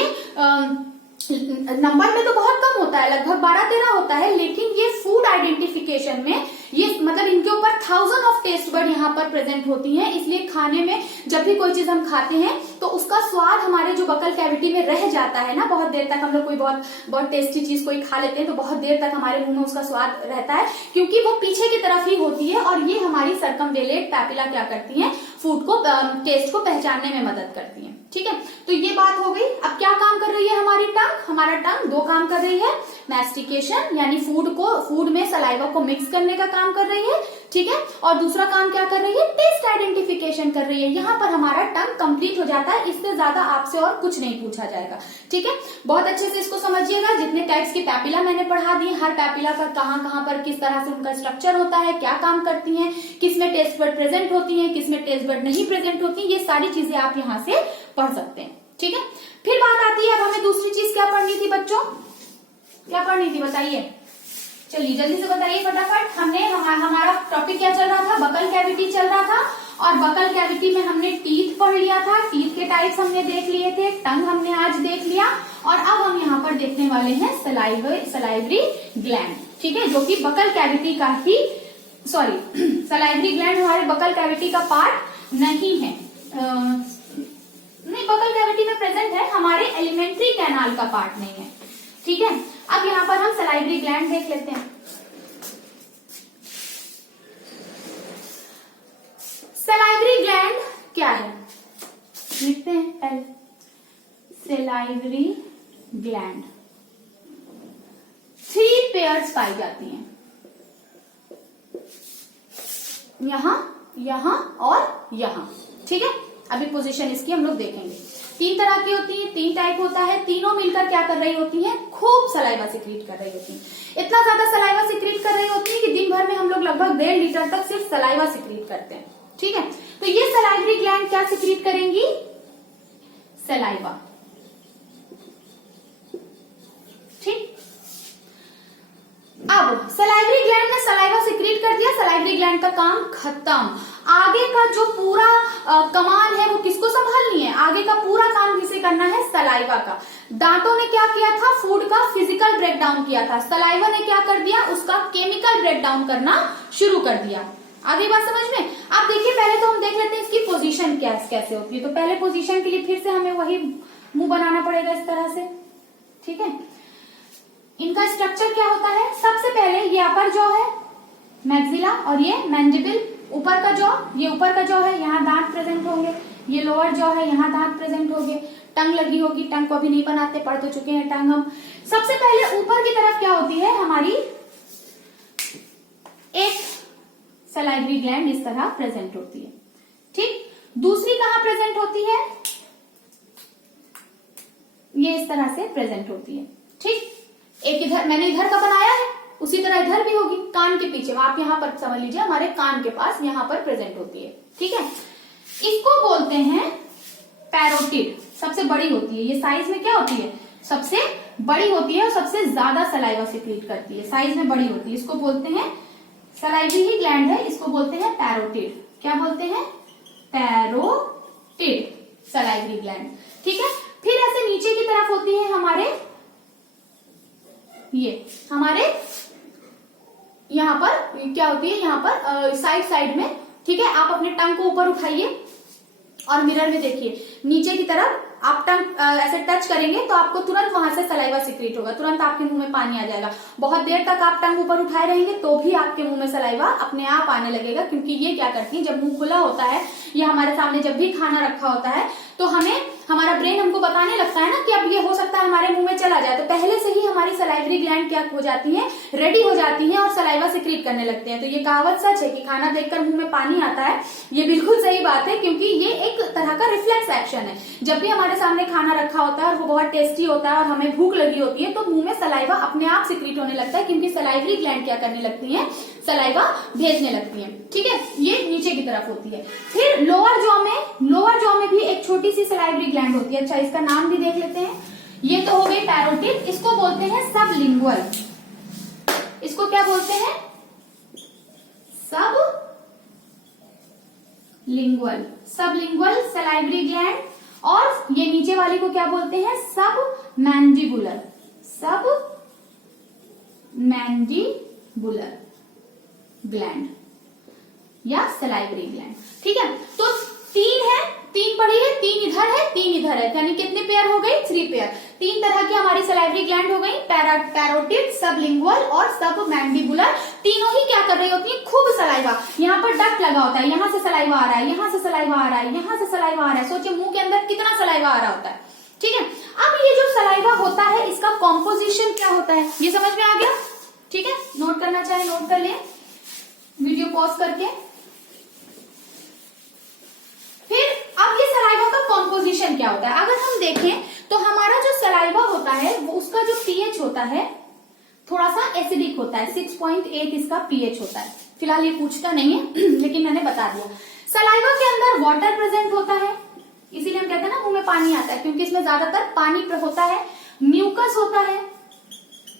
नंबर में तो बहुत कम होता है, लगभग 12-13 होता है, लेकिन ये फूड आइडेंटिफिकेशन में ये मतलब इनके ऊपर 1000 ऑफ टेस्ट बर्ड यहाँ पर प्रेजेंट होती हैं। इसलिए खाने में जब भी कोई चीज हम खाते हैं तो उसका स्वाद हमारे जो बकल कैविटी में रह जाता है ना, बहुत देर तक। हम लोग कोई बहुत टेस्टी चीज कोई खा लेते हैं तो बहुत देर तक हमारे मुंह में उसका स्वाद रहता है, क्योंकि वो पीछे की तरफ ही होती है। और ये हमारी सर्कमवेलेट पैपिला क्या करती है, फूड को, टेस्ट को पहचानने में मदद करती है, ठीक है। तो ये बात हो गई। अब क्या काम कर रही है हमारी टंग? हमारा टंग दो काम कर रही है, मैस्टिकेशन यानी फूड में सलाइवा को मिक्स करने का काम कर रही है, ठीक है। और दूसरा काम क्या कर रही है, टेस्ट आइडेंटिफिकेशन कर रही है। यहाँ पर हमारा टंग कंप्लीट हो जाता है, इससे ज्यादा आपसे और कुछ नहीं पूछा जाएगा, ठीक है। बहुत अच्छे से इसको समझिएगा। जितने टाइप्स की पैपिला मैंने पढ़ा दी, हर पैपिला का कहाँ पर किस तरह से उनका स्ट्रक्चर होता है, क्या काम करती है, किसमें टेस्ट बर्ड प्रेजेंट होती है, किसमें टेस्ट बर्ड नहीं प्रेजेंट होती है, ये सारी चीजें आप यहाँ से पढ़ सकते हैं, ठीक है। फिर बात आती है, अब हमें दूसरी चीज क्या पढ़नी थी बच्चों, क्या पढ़नी थी बताइए, चलिए जल्दी से बताइए फटाफट। हमने हमारा टॉपिक क्या चल रहा था, बकल कैविटी चल रहा था, और बकल कैविटी में हमने टीथ पढ़ लिया था, टीथ के टाइप्स हमने देख लिए थे, टंग हमने आज देख लिया, और अब हम यहाँ पर देखने वाले हैं सलाइवरी ग्लैंड, ठीक है, जो कि बकल कैविटी का ही सलाइवरी ग्लैंड हमारे बकल कैविटी का पार्ट नहीं है, नहीं बकल कैविटी में प्रेजेंट है, हमारे एलिमेंट्री कैनाल का पार्ट नहीं है, ठीक है। अब यहाँ पर हम सलाइवरी ग्लैंड देख लेते हैं। सलाइवरी ग्लैंड क्या है, लिखते हैं पहले, सलाइवरी ग्लैंड 3 पेयर्स पाई जाती हैं, यहां, यहां और यहां, ठीक है। अभी पोजीशन इसकी हम लोग देखेंगे। 3 तरह की होती है, 3 टाइप होता है, तीनों मिलकर क्या कर रही होती हैं, खूब सलाइवा सिक्रीट कर रही होती हैं। इतना ज्यादा सलाइवा सिक्रीट कर रही होती है कि दिन भर में हम लोग लगभग 1.5 लीटर तक सिर्फ सलाइवा सिक्रीट करते हैं, ठीक है। तो ये सलाइवरी ग्लैंड क्या सिक्रीट करेंगी, सलाइवा, ठीक। अब सलाइवरी ग्लैंड ने सलाइवा सिक्रीट कर दिया, सलाइवरी ग्लैंड का काम खत्म। आगे का जो पूरा कमान है वो किसको संभालनी है, आगे का पूरा काम किसे करना है, सलाइवा का। दांतों ने क्या किया था, फूड का फिजिकल ब्रेकडाउन किया था, सलाइवा ने क्या कर दिया, उसका केमिकल ब्रेकडाउन करना शुरू कर दिया। आगे बात समझ में। आप देखिए, पहले तो हम देख लेते हैं इसकी पोजीशन कैसे होती है। तो पहले पोजीशन के लिए फिर से हमें वही मुंह बनाना पड़ेगा इस तरह से, ठीक है। इनका स्ट्रक्चर क्या होता है, सबसे पहले ये अपर जॉ है, मैक्सिला, और ये मैंडिबल, ऊपर का जॉ, ये ऊपर का जॉ है, यहाँ दांत प्रेजेंट होंगे, ये लोअर जॉ है, यहाँ दांत प्रेजेंट होंगे, टंग लगी होगी, टंग को अभी नहीं बनाते, पढ़ तो चुके हैं टंग हम। सबसे पहले ऊपर की तरफ क्या होती है, हमारी एक सलाइवरी ग्लैंड इस तरह प्रेजेंट होती है, ठीक। दूसरी कहां प्रेजेंट होती है, ये इस तरह से प्रेजेंट होती है, ठीक। एक इधर मैंने इधर का बनाया है, उसी तरह इधर भी होगी, कान के पीछे, आप यहां पर समझ लीजिए, हमारे कान के पास यहां पर प्रेजेंट होती है, ठीक है। इसको बोलते हैं पैरोटिड, सबसे बड़ी होती है, ये साइज में क्या होती है, सबसे बड़ी होती है और सबसे ज्यादा सलाइवा सिक्रीट करती है, साइज में बड़ी होती है। इसको बोलते हैं, सलाइवरी ही ग्लैंड है, इसको बोलते हैं पैरोटिड। क्या बोलते हैं, पैरोटिड सलाइवरी ग्लैंड, ठीक है। फिर ऐसे नीचे की तरफ होती है हमारे, ये हमारे यहां पर क्या होती है, यहां पर साइड में, ठीक है। आप अपने टंग को ऊपर उठाइए और मिरर में देखिए, नीचे की तरफ आप टंग ऐसे टच करेंगे तो आपको तुरंत वहां से सलाइवा सिक्रीट होगा, तुरंत आपके मुंह में पानी आ जाएगा। बहुत देर तक आप टंग ऊपर उठाए रहेंगे तो भी आपके मुंह में सलाइवा अपने आप आने लगेगा, क्योंकि ये क्या करती है, जब मुंह खुला होता है या हमारे सामने जब भी खाना रखा होता है तो हमारा ब्रेन हमको बताने लगता है ना कि अब ये हो सकता है हमारे मुंह में चला जाए, तो पहले से ही हमारी सलाइवरी ग्लैंड क्या हो जाती है, रेडी हो जाती है और सलाइवा सिक्रीट करने लगते हैं। तो ये कहावत सच है कि खाना देखकर मुंह में पानी आता है, ये बिल्कुल सही बात है, क्योंकि ये एक तरह का रिफ्लेक्स एक्शन है। जब भी हमारे सामने खाना रखा होता है और वो बहुत टेस्टी होता है और हमें भूख लगी होती है तो मुंह में सलाइवा अपने आप सिक्रीट होने लगता है, क्योंकि सलाइवरी ग्लैंड क्या करने लगती है, सलाइवा भेजने लगती है, ठीक है। ये नीचे की तरफ होती है। फिर लोअर जॉ में भी एक छोटी सी सलाइवरी ग्लैंड होती है। अच्छा, इसका नाम भी देख लेते हैं। ये तो हो गई पैरोटिड, इसको बोलते हैं सबलिंगुअल। इसको क्या बोलते हैं, सबलिंगुअल सलाइवरी ग्लैंड। और ये नीचे वाली को क्या बोलते हैं, सबमैंडिबुलर ग्लैंड या सलाइवरी ग्लैंड, ठीक है। तो 3 पढ़ी है, 3 इधर है, 3 इधर है, यानी कितने पेयर हो गई, 3 पेयर। 3 तरह की हमारी सलाइवरी ग्लैंड हो गई, पैरोटिड, सबलिंगुअल और सबमैंडिबुलर। तीनों ही क्या कर रही होती है, खूब सलाइवा। यहाँ पर डक्ट लगा होता है, यहाँ से सलाइवा आ रहा है, यहाँ से सलाइवा आ रहा है, यहाँ से सलाइवा आ रहा है। सोचिए मुंह के अंदर कितना सलाइवा आ रहा होता है, ठीक है। अब ये जो सलाइवा होता है इसका कॉम्पोजिशन क्या होता है, ये समझ में आ गया, ठीक है। नोट करना चाहे नोट कर ले, वीडियो पॉज करके। फिर अब ये सलाइवा का कॉम्पोजिशन क्या होता है, अगर हम देखें तो हमारा जो सलाइवा होता है वो उसका जो पीएच होता है थोड़ा सा एसिडिक होता है, 6.8 इसका पीएच होता है। फिलहाल ये पूछता नहीं है लेकिन मैंने बता दिया। सलाइवा के अंदर वाटर प्रेजेंट होता है, इसीलिए हम कहते हैं ना मुंह में पानी आता है, क्योंकि इसमें ज्यादातर पानी होता है। म्यूकस होता है,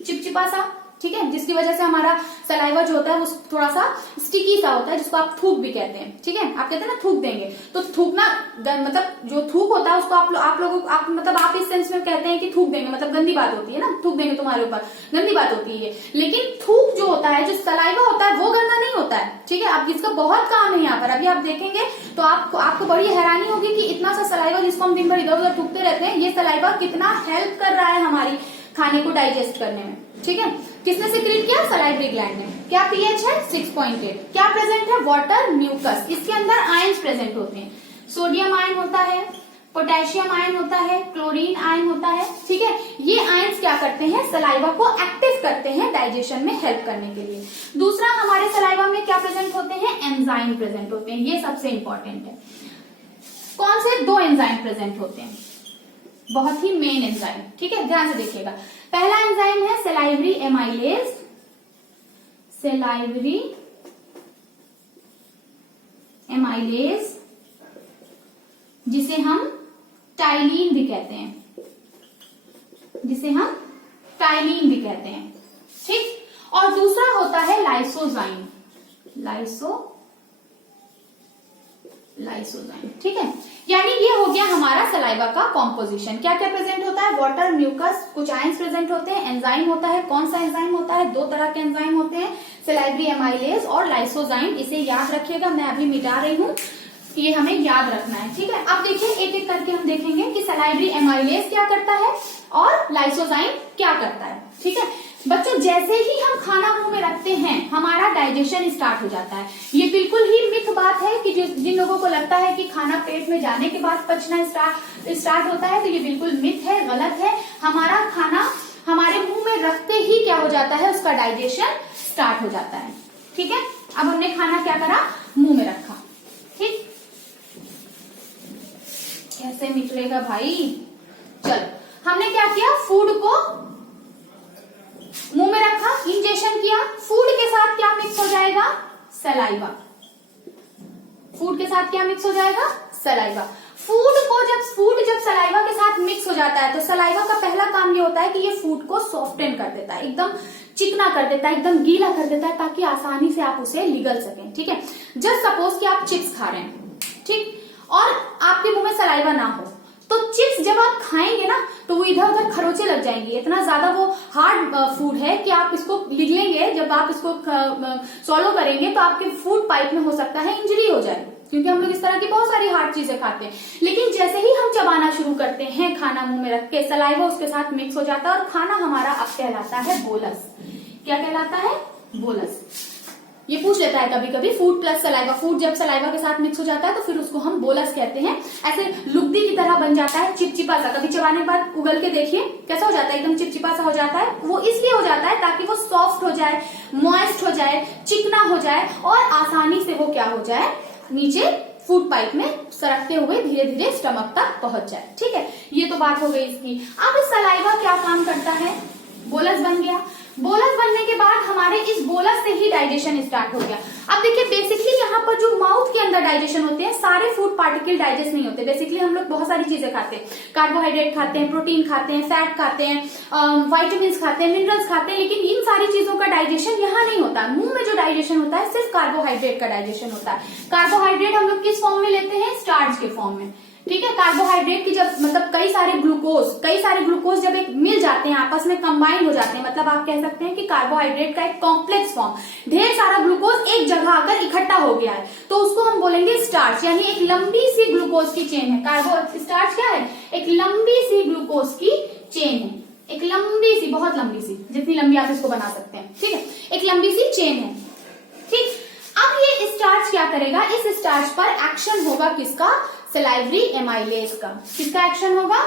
चिपचिपा सा, ठीक है, जिसकी वजह से हमारा सलाइवा जो होता है वो थोड़ा सा स्टिकी सा होता है, जिसको आप थूक भी कहते हैं। ठीक है, आप कहते हैं ना थूक देंगे, तो थूकना मतलब जो थूक होता है उसको आप इस सेंस में कहते हैं कि थूक देंगे, मतलब गंदी बात होती है ना, थूक देंगे तुम्हारे ऊपर, गंदी बात होती है। लेकिन थूक जो होता है, जो सलाइवा होता है वो गंदा नहीं होता है। ठीक है, अब इसका बहुत काम है यहाँ पर, अभी आप देखेंगे तो आपको बड़ी हैरानी होगी कि इतना सा सलाइवा जिसको हम दिन भर इधर उधर थूकते रहते हैं, ये सलाइवा कितना हेल्प कर रहा है हमारी खाने को डाइजेस्ट करने में। ठीक है, किसने सिक्रीट किया? सलाइवरी ग्लैंड ने। क्या पीएच है? 6.8। क्या प्रेजेंट है? Water mucus. इसके अंदर आयंस प्रेजेंट होते हैं, सोडियम आयन होता है, पोटेशियम आयन होता है, क्लोरीन आयन होता है। ठीक है, ये आयंस क्या करते हैं? सलाइवा को एक्टिव करते हैं डाइजेशन में हेल्प करने के लिए। दूसरा, हमारे सलाइवा में क्या प्रेजेंट होते हैं? एंजाइम प्रेजेंट होते हैं, ये सबसे इंपॉर्टेंट है। कौन से? 2 एंजाइम प्रेजेंट होते हैं, बहुत ही मेन एंजाइम। ठीक है, ध्यान से देखिएगा। पहला एंजाइम है सलाइवरी एमाइलेज, सलाइवरी एमाइलेज, जिसे हम टाइलिन भी कहते हैं, जिसे हम टाइलिन भी कहते हैं। ठीक, और दूसरा होता है लाइसोजाइम, लाइसोजाइम। ठीक है, यानी ये हो गया हमारा सलाइवा का कॉम्पोजिशन। क्या क्या प्रेजेंट होता है? वाटर, म्यूकस, कुछ आयंस प्रेजेंट होते हैं, एंजाइम होता है। कौन सा एंजाइम होता है? 2 तरह के एंजाइम होते हैं, सलाइवरी एमाइलेज और लाइसोजाइम। इसे याद रखिएगा, मैं अभी मिटा रही हूँ, ये हमें याद रखना है। ठीक है, अब देखिए एक एक करके हम देखेंगे कि सलाइवरी एमाइलेज क्या करता है और लाइसोजाइम क्या करता है। ठीक है बच्चों, जैसे ही हम खाना मुंह में रखते हैं हमारा डाइजेशन स्टार्ट हो जाता है। ये बिल्कुल ही मिथ बात है कि जिन लोगों को लगता है कि खाना पेट में जाने के बाद पचना स्टार्ट होता है, तो ये बिल्कुल मिथ है, गलत है। हमारा खाना हमारे मुंह में रखते ही क्या हो जाता है? उसका डाइजेशन स्टार्ट हो जाता है। ठीक है, अब हमने खाना क्या करा? मुंह में रखा। ठीक, कैसे निकलेगा भाई? चलो, हमने क्या किया? फूड को मुंह में रखा, इंजेक्शन किया। फूड के साथ क्या मिक्स हो जाएगा? सलाइवा। फूड के साथ क्या मिक्स हो जाएगा? सलाइवा। फूड जब सलाइवा के साथ मिक्स हो जाता है तो सलाइवा का पहला काम ये होता है कि ये फूड को सॉफ्टन कर देता है, एकदम चिकना कर देता है, एकदम गीला कर देता है, ताकि आसानी से आप उसे निगल सकें। ठीक है, जस्ट सपोज कि आप चिप्स खा रहे हैं, ठीक, और आपके मुंह में सलाइवा ना हो, तो चिप्स जब आप खाएंगे ना तो वो इधर उधर खरोचे लग जाएंगी। इतना ज्यादा वो हार्ड फूड है कि आप इसको निगलेंगे, जब आप इसको सॉलो करेंगे तो आपके फूड पाइप में हो सकता है इंजरी हो जाए, क्योंकि हम लोग इस तरह की बहुत सारी हार्ड चीजें खाते हैं। लेकिन जैसे ही हम चबाना शुरू करते हैं खाना मुंह में रख के, सलाइवा उसके साथ मिक्स हो जाता है और खाना हमारा अब कहलाता है बोलस। क्या कहलाता है? बोलस। ये पूछ लेता है कभी कभी, फूड प्लस सलाइवा, फूड जब सलाइवा के साथ मिक्स हो जाता है तो फिर उसको हम बोलस कहते हैं। ऐसे लुगदी की तरह बन जाता है, चिपचिपा सा। कभी चबाने के बाद उगल के देखिए कैसा हो जाता है, एकदम चिपचिपा सा हो जाता है। वो इसलिए हो जाता है ताकि वो सॉफ्ट हो जाए, मॉइस्ट हो जाए, चिकना हो जाए और आसानी से वो क्या हो जाए, नीचे फूड पाइप में सरकते हुए धीरे धीरे स्टमक तक पहुंच जाए। ठीक है, ये तो बात हो गई इसकी। अब सलाइवा क्या काम करता है? बोलस बन गया। बोलस बनने के बाद हमारे इस बोलस से ही डाइजेशन स्टार्ट हो गया। अब देखिए, बेसिकली यहाँ पर जो माउथ के अंदर डाइजेशन होते हैं, सारे फूड पार्टिकल डाइजेस्ट नहीं होते। बेसिकली हम लोग बहुत सारी चीजें खाते हैं, कार्बोहाइड्रेट खाते हैं, प्रोटीन खाते हैं, फैट खाते हैं, वाइटामिन खाते हैं, मिनरल्स खाते हैं, लेकिन इन सारी चीजों का डाइजेशन यहाँ नहीं होता। मुंह में जो डाइजेशन होता है सिर्फ कार्बोहाइड्रेट का डाइजेशन होता है। कार्बोहाइड्रेट हम लोग किस फॉर्म में लेते हैं? स्टार्च के फॉर्म में। ठीक है, कार्बोहाइड्रेट की जब मतलब कई सारे ग्लूकोज जब एक मिल जाते हैं, आपस में कंबाइन हो जाते हैं, मतलब आप कह सकते हैं कि कार्बोहाइड्रेट का एक कॉम्प्लेक्स फॉर्म, ढेर सारा ग्लूकोज एक जगह आकर इकट्ठा हो गया है, तो उसको हम बोलेंगे स्टार्च, यानी एक लंबी सी ग्लूकोज की चेन है। स्टार्च क्या है? एक लंबी सी ग्लूकोज की चेन है, एक लंबी सी, बहुत लंबी सी, जितनी लंबी आप इसको बना सकते हैं। ठीक है, एक लंबी सी चेन है। ठीक, अब ये स्टार्च क्या करेगा? इस स्टार्च पर एक्शन होगा किसका? सलाइवरी एमाइलेज का। किसका एक्शन होगा?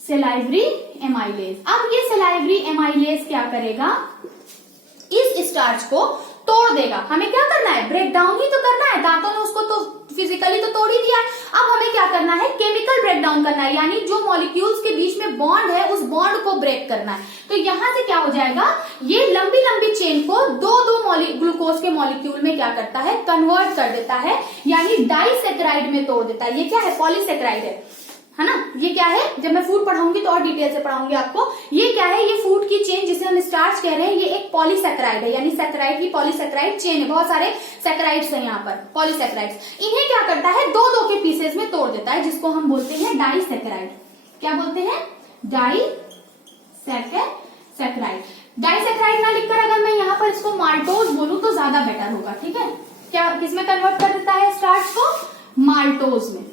Salivary amylase. अब ये सलाइवरी एमाइलेज क्या करेगा? इस स्टार्च को तोड़ देगा। हमें क्या करना है? ब्रेक डाउन ही तो करना है। दांतों ने उसको तो फिजिकली तो तोड़ ही दिया। अब हमें क्या करना है? केमिकल ब्रेक डाउन करना है, यानी जो मॉलिक्यूल्स के बीच में बॉन्ड है उस बॉन्ड को ब्रेक करना है। तो यहां से क्या हो जाएगा? ये लंबी लंबी चेन को दो ग्लूकोज के मॉलिक्यूल में क्या करता है? कन्वर्ट कर देता है, यानी डाइसेक्राइड में तोड़ देता है। ये क्या है? पॉलीसेक्राइड है। है ना। ये क्या है, जब मैं फूड पढ़ाऊंगी तो और डिटेल से पढ़ाऊंगी आपको। ये क्या है, ये फूड की चेन जिसे हम स्टार्च कह रहे हैं, ये एक पॉलीसेकेराइड है, यानी सेकेराइड की पॉलीसेकेराइड चेन है। बहुत सारे सेकेराइड्स हैं यहाँ पर, पॉलीसेकेराइड्स। इन्हें क्या करता है, दो दो के पीसेस में तोड़ देता है, जिसको हम बोलते हैं डाइसेकेराइड। क्या बोलते हैं, डाइसेकेराइड। डाइसेकेराइड ना लिखकर अगर मैं यहाँ पर इसको माल्टोज बोलूं तो ज्यादा बेटर होगा, ठीक है। क्या किसमें कन्वर्ट कर देता है स्टार्च को, माल्टोज में।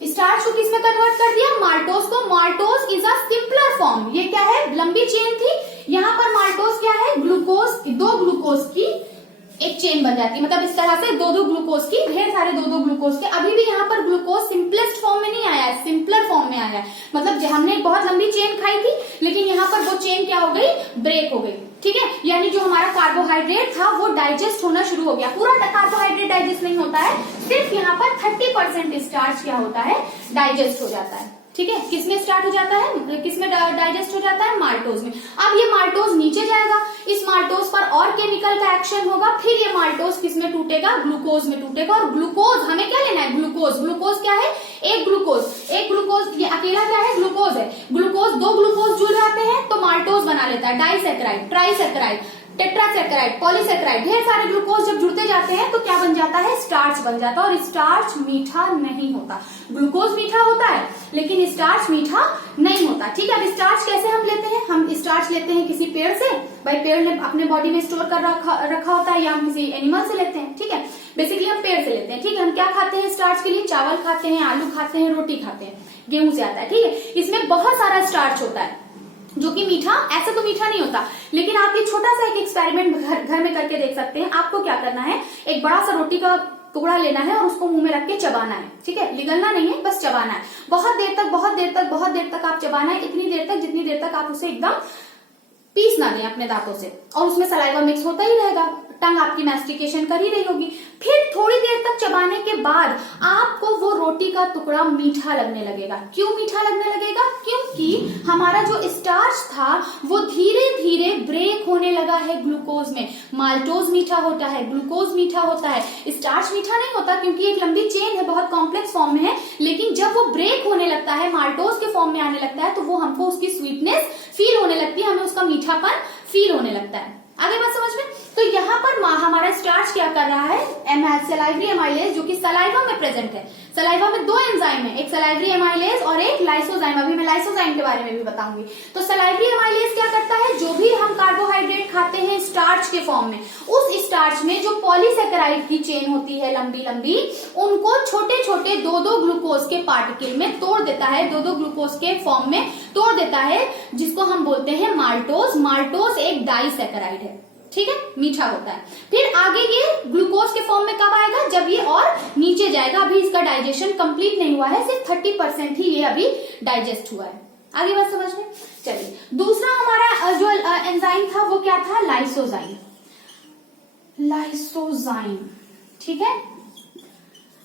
स्टार्च को किसमें कन्वर्ट कर दिया, माल्टोज को। Maltose is a simpler form. ये क्या है, लंबी चेन थी, यहाँ पर माल्टोज क्या है, ग्लूकोज, दो ग्लूकोज की एक चेन बन जाती है। मतलब इस तरह से दो दो ग्लूकोज की, ढेर सारे दो दो ग्लूकोज के। अभी भी यहाँ पर ग्लूकोज सिंपलेस्ट फॉर्म में नहीं आया है, सिंपलर फॉर्म में आया है। मतलब हमने बहुत लंबी चेन खाई थी, लेकिन यहाँ पर वो चेन क्या हो गई, ब्रेक हो गई, ठीक है। यानी जो हमारा कार्बोहाइड्रेट था वो डाइजेस्ट होना शुरू हो गया। पूरा कार्बोहाइड्रेट डाइजेस्ट नहीं होता है, सिर्फ यहाँ पर 30% स्टार्च क्या होता है, डाइजेस्ट हो जाता है, ठीक है। किसमें स्टार्ट हो जाता है, किसमें डाइजेस्ट हो जाता है, माल्टोज में। अब ये माल्टोज नीचे जाएगा, इस माल्टोज पर और केमिकल का एक्शन होगा, फिर ये माल्टोज किसमें टूटेगा, ग्लूकोज में टूटेगा। और ग्लूकोज हमें क्या लेना है, ग्लूकोज। ग्लूकोज क्या है, एक ग्लूकोज, ये अकेला क्या है, ग्लूकोज है। ग्लूकोज, दो ग्लूकोज जुड़ जाते हैं तो माल्टोज बना लेता है, डाइसेकेराइड, ट्राइसेकेराइड, टेट्रासेकेराइड, पॉलीसेकेराइड। ढेर सारे ग्लूकोज जब जुड़ते जाते हैं तो क्या बन जाता है, स्टार्च बन जाता है। और स्टार्च मीठा नहीं होता। ग्लूकोज मीठा होता है लेकिन स्टार्च मीठा नहीं होता, ठीक है। अब स्टार्च कैसे हम लेते हैं, हम स्टार्च लेते हैं किसी पेड़ से, भाई पेड़ ने अपने बॉडी में स्टोर कर रखा होता है, या हम किसी एनिमल से लेते हैं, ठीक है। बेसिकली हम पेड़ से लेते हैं, ठीक है। हम क्या खाते हैं स्टार्च के लिए, चावल खाते हैं, आलू खाते हैं, रोटी खाते हैं, गेहूं से आता है, ठीक है। इसमें बहुत सारा स्टार्च होता है जो कि मीठा, ऐसे तो मीठा नहीं होता। लेकिन आप ये छोटा सा एक एक्सपेरिमेंट घर में करके देख सकते हैं। आपको क्या करना है, एक बड़ा सा रोटी का टुकड़ा लेना है और उसको मुंह में रख के चबाना है, ठीक है। निगलना नहीं है, बस चबाना है। बहुत देर तक आप चबाना है, इतनी देर तक जितनी देर तक आप उसे एकदम पीस ना दें अपने दांतों से, और उसमें सलाइवा मिक्स होता ही रहेगा, टंग आपकी मैस्टिकेशन कर ही रही होगी। फिर थोड़ी देर तक चबाने के बाद आपको वो रोटी का टुकड़ा मीठा लगने लगेगा। क्यों मीठा लगने लगेगा, क्योंकि हमारा जो स्टार्च था वो धीरे धीरे ब्रेक होने लगा है ग्लूकोज में। माल्टोज मीठा होता है, ग्लूकोज मीठा होता है, स्टार्च मीठा नहीं होता, क्योंकि एक लंबी चेन है, बहुत कॉम्प्लेक्स फॉर्म में है। लेकिन जब वो ब्रेक होने लगता है, माल्टोज के फॉर्म में आने लगता है, तो वो हमको उसकी स्वीटनेस फील होने लगती है, हमें उसका मीठापन फील होने लगता है। आगे बात समझ में। तो यहाँ पर हमारा स्टार्च क्या कर रहा है, सलाइवरी एमाइलेज, जो कि सलाइवा में प्रेजेंट है। सलाइवा में दो एंजाइम है, एक सलाइवरी एमाइलेज और एक लाइसोजाइम। अभी मैं लाइसोजाइम के बारे में भी बताऊंगी। तो सलाइवरी एमाइलेज क्या करता है, जो भी हम कार्बोहाइड्रेट खाते हैं स्टार्च के फॉर्म में, उस स्टार्च में जो पॉलीसेकेराइड की चेन होती है लंबी लंबी, उनको छोटे छोटे दो दो ग्लूकोज के पार्टिकल में तोड़ देता है, दो दो ग्लूकोज के फॉर्म में तोड़ देता है, जिसको हम बोलते हैं माल्टोज। माल्टोज एक डाइसेकेराइड है, ठीक है, मीठा होता है। फिर आगे ये ग्लूकोज के फॉर्म में कब आएगा, जब ये और नीचे जाएगा। अभी इसका डाइजेशन कंप्लीट नहीं हुआ है, सिर्फ 30% ही ये अभी डाइजेस्ट हुआ है। आगे बात समझ में। चलिए, दूसरा हमारा जो एंजाइम था वो क्या था, लाइसोजाइम। लाइसोजाइम, ठीक है।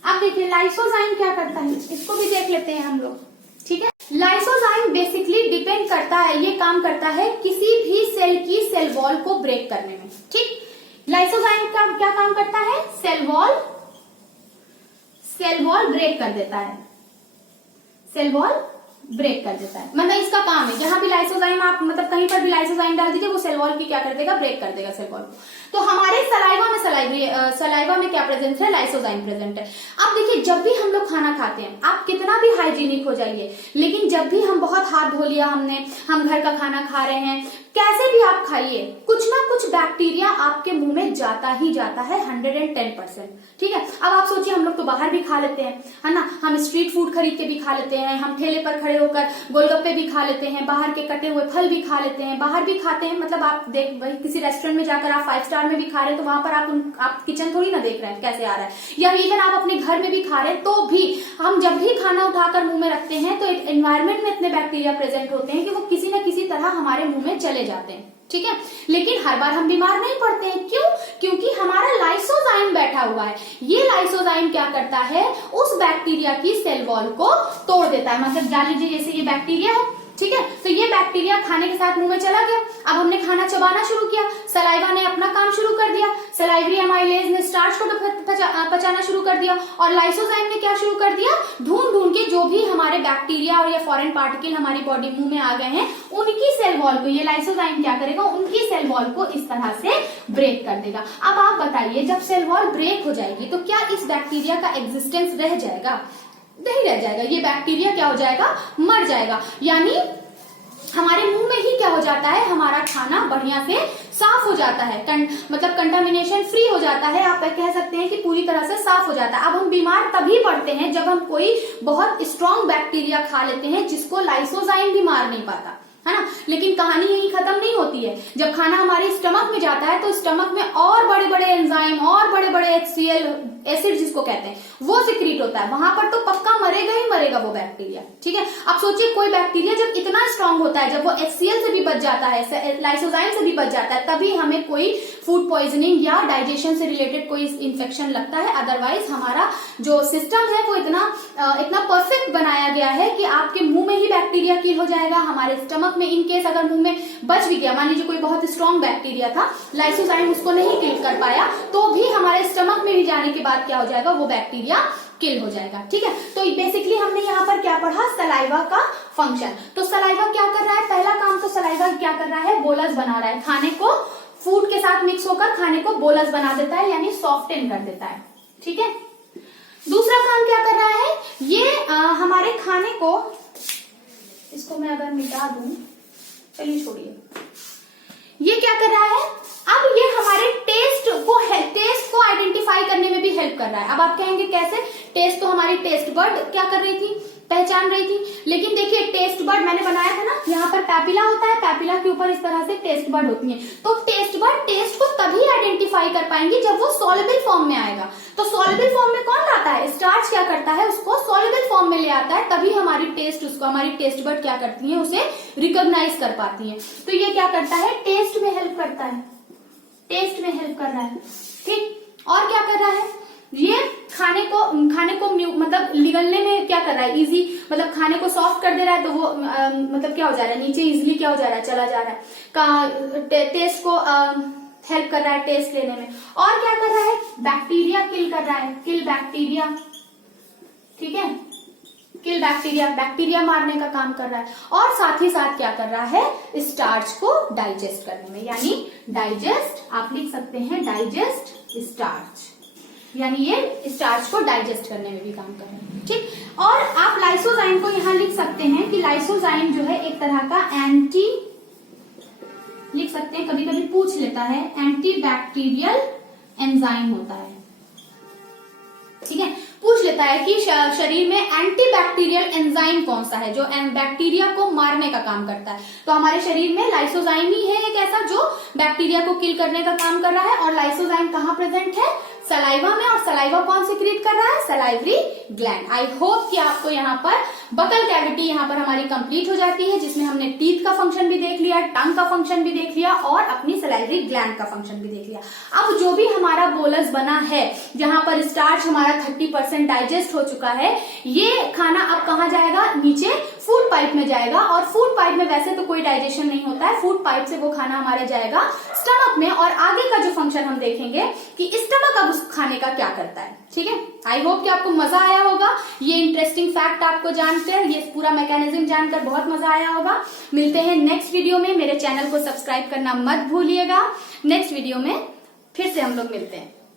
अब देखिए लाइसोजाइम क्या करता है, इसको भी देख लेते हैं हम लोग, ठीक है। लाइसोजाइम बेसिकली डिपेंड करता है, ये काम करता है किसी भी सेल की सेल वॉल को ब्रेक करने में, ठीक। लाइसोजाइम का क्या काम करता है, सेल वॉल ब्रेक कर देता है, सेल वॉल ब्रेक कर देता है, मतलब इसका काम है। जहां भी लाइसोजाइम आप मतलब कहीं पर भी लाइसोजाइम डाल दीजिए, वो सेल वॉल की क्या कर देगा, ब्रेक कर देगा सेल वॉल को। तो हमारे सलाइवा में क्या प्रेजेंट है, लाइसोजाइम प्रेजेंट है। अब देखिए, जब भी हम लोग खाना खाते हैं, आप कितना भी हाइजीनिक हो जाइए, लेकिन जब भी हम बहुत हाथ धो लिया हमने, हम घर का खाना खा रहे हैं, कैसे भी आप खाइए, कुछ ना कुछ बैक्टीरिया आपके मुंह में जाता ही जाता है, 110%, ठीक है। अब आप सोचिए, हम लोग तो बाहर भी खा लेते हैं, है ना, हम स्ट्रीट फूड खरीद के भी खा लेते हैं, हम ठेले पर खड़े होकर गोलगप्पे भी खा लेते हैं, बाहर के कटे हुए फल भी खा लेते हैं, बाहर भी खाते हैं। मतलब आप देख भाई, किसी रेस्टोरेंट में जाकर आप 5 स्टार में भी खा रहे हैं, तो वहां पर आप किचन थोड़ी ना देख रहे हैं कैसे आ रहा है, या इवन आप अपने घर में भी खा रहे हैं, तो भी हम जब भी खाना उठाकर मुंह में रखते हैं तो एक एनवायरमेंट में इतने बैक्टीरिया प्रेजेंट होते हैं कि वो किसी न किसी तरह हमारे मुंह में चले जाते हैं, ठीक है। लेकिन हर बार हम बीमार नहीं पड़ते हैं, क्यों, क्योंकि हमारा लाइसोजाइम बैठा हुआ है। ये लाइसोजाइम क्या करता है, उस बैक्टीरिया की सेल वॉल को तोड़ देता है। मतलब जान लीजिए जैसे ये बैक्टीरिया है, ठीक है। तो ये बैक्टीरिया खाने के साथ मुंह में चला गया, अब हमने खाना चबाना शुरू किया, सलाइवा ने अपना काम शुरू कर दिया, सलाइवरी अमाइलेज ने स्टार्च को पचाना शुरू कर दिया, और लाइसोजाइम ने क्या शुरू कर दिया, ढूंढ ढूंढ के जो भी हमारे बैक्टीरिया और या फॉरेन पार्टिकल हमारी बॉडी मुंह में आ गए हैं उनकी सेल वॉल को ये लाइसोजाइम क्या करेगा, उनकी सेल वॉल को इस तरह से ब्रेक कर देगा। अब आप बताइए, जब सेल वॉल ब्रेक हो जाएगी तो क्या इस बैक्टीरिया का एग्जिस्टेंस रह जाएगा? नहीं रह जाएगा, ये बैक्टीरिया क्या हो जाएगा, मर जाएगा। यानी हमारे मुंह में ही क्या हो जाता है, हमारा खाना बढ़िया से साफ हो जाता है, मतलब कंटामिनेशन फ्री हो जाता है, आप कह सकते हैं कि पूरी तरह से साफ हो जाता है। अब हम बीमार तभी पड़ते हैं जब हम कोई बहुत स्ट्रॉन्ग बैक्टीरिया खा लेते हैं जिसको लाइसोजाइम भी मार नहीं पाता, है ना। लेकिन कहानी यही खत्म नहीं होती है, जब खाना हमारे स्टमक में जाता है तो स्टमक में और बड़े बड़े एंजाइम और बड़े बड़े HCl एसिड जिसको कहते हैं वो सिक्रीट होता है, वहां पर तो पक्का मरेगा ही मरेगा वो बैक्टीरिया, ठीक है। अब सोचिए कोई बैक्टीरिया जब इतना स्ट्रांग होता है, जब वो HCl से भी बच जाता है, लाइसोजाइम से भी बच जाता है, तभी हमें कोई फूड पॉइजनिंग या डाइजेशन से रिलेटेड कोई इन्फेक्शन लगता है। अदरवाइज हमारा जो सिस्टम है वो इतना परफेक्ट बनाया गया है कि आपके मुंह में ही बैक्टीरिया किल हो जाएगा, हमारे स्टमक में इन केस अगर मुंह में बच भी गया, मान लीजिए कोई बहुत स्ट्रॉन्ग बैक्टीरिया था, लाइसोजाइम उसको नहीं किल कर पाया, तो भी हमारे स्टमक में भी जाने के बाद क्या हो जाएगा, वो बैक्टीरिया किल हो जाएगा, ठीक है। तो बेसिकली हमने यहाँ पर क्या पढ़ा, सलाइवा का फंक्शन। तो सलाइवा क्या कर रहा है, पहला काम तो सलाइवा क्या कर रहा है, बोलस बना रहा है, खाने को फूड के साथ मिक्स होकर खाने को बोलस बना देता है, यानी सॉफ्टन कर देता है, ठीक है। दूसरा काम क्या कर रहा है, ये हमारे खाने को, इसको मैं अगर मिटा दूं, चलिए छोड़िए, ये क्या कर रहा है, अब ये हमारे टेस्ट को आइडेंटिफाई करने में भी हेल्प कर रहा है। अब आप कहेंगे कैसे, टेस्ट तो हमारी टेस्ट बर्ड क्या कर रही थी, पहचान रही थी, लेकिन देखिए टेस्ट बर्ड मैंने बनाया था ना, यहाँ पर पैपिला होता है, पैपिला के ऊपर इस तरह से टेस्ट बर्ड होती है, तो टेस्ट बर्ड टेस्ट को तभी आइडेंटिफाई कर पाएंगी जब वो सॉल्युबल फॉर्म में आएगा। तो सॉल्युबल फॉर्म में कौन लाता है, स्टार्च क्या करता है, उसको सॉल्युबल फॉर्म में ले आता है, तभी हमारी टेस्ट बर्ड क्या करती है, उसे रिकॉग्नाइज कर पाती है। तो ये क्या करता है, टेस्ट में हेल्प करता है, टेस्ट में हेल्प कर रहा है, ठीक। और क्या कर रहा है, ये खाने को मतलब निगलने में क्या कर रहा है, इजी, मतलब खाने को सॉफ्ट कर दे रहा है, तो वो मतलब क्या हो जा रहा है, नीचे इजिली क्या हो जा रहा है, चला जा रहा है, टेस्ट को हेल्प कर रहा है टेस्ट लेने में। और क्या कर रहा है, बैक्टीरिया किल कर रहा है, किल बैक्टीरिया, ठीक है, किल बैक्टीरिया मारने का काम कर रहा है। और साथ ही साथ क्या कर रहा है, स्टार्च को डाइजेस्ट करने में, यानी डाइजेस्ट, आप लिख सकते हैं डाइजेस्ट स्टार्च, यानी ये स्टार्च को डाइजेस्ट करने में भी काम कर रहे हैं, ठीक। और आप लाइसोजाइम को यहाँ लिख सकते हैं कि लाइसोजाइम जो है एक तरह का एंटी, लिख सकते हैं, कभी कभी पूछ लेता है, एंटी बैक्टीरियल एंजाइम होता है, ठीक है, पूछ लेता है कि शरीर में एंटी बैक्टीरियल एंजाइम कौन सा है जो बैक्टीरिया को मारने का काम करता है। तो हमारे शरीर में लाइसोजाइम ही है एक ऐसा जो बैक्टीरिया को किल करने का काम कर रहा है। और लाइसोजाइम कहाँ प्रेजेंट है, सलाइवा में, और सलाइवा कौन सिक्रीट कर रहा है, सलाइवरी ग्लैंड। आई होप कि आपको यहाँ पर बकल कैविटी यहाँ पर हमारी कंप्लीट हो जाती है, जिसमें हमने टीथ का फंक्शन भी देख लिया, टंग का फंक्शन भी देख लिया और अपनी सलाइवरी ग्लैंड का फंक्शन भी देख लिया। अब जो भी हमारा बोलस बना है, जहां पर स्टार्च हमारा 30% डाइजेस्ट हो चुका है, ये खाना अब कहाँ जाएगा, नीचे फूड पाइप में जाएगा। और फूड पाइप में वैसे तो कोई डाइजेशन नहीं होता है, फूड पाइप से वो खाना हमारा जाएगा स्टमक में। और आगे का जो फंक्शन हम देखेंगे कि स्टमक अब उस खाने का क्या करता है, ठीक है। आई होप कि आपको मजा आया होगा, ये इंटरेस्टिंग फैक्ट आपको जानकर, ये पूरा मैकेनिज्म जानकर बहुत मजा आया होगा। मिलते हैं नेक्स्ट वीडियो में, मेरे चैनल को सब्सक्राइब करना मत भूलिएगा। नेक्स्ट वीडियो में फिर से हम लोग मिलते हैं।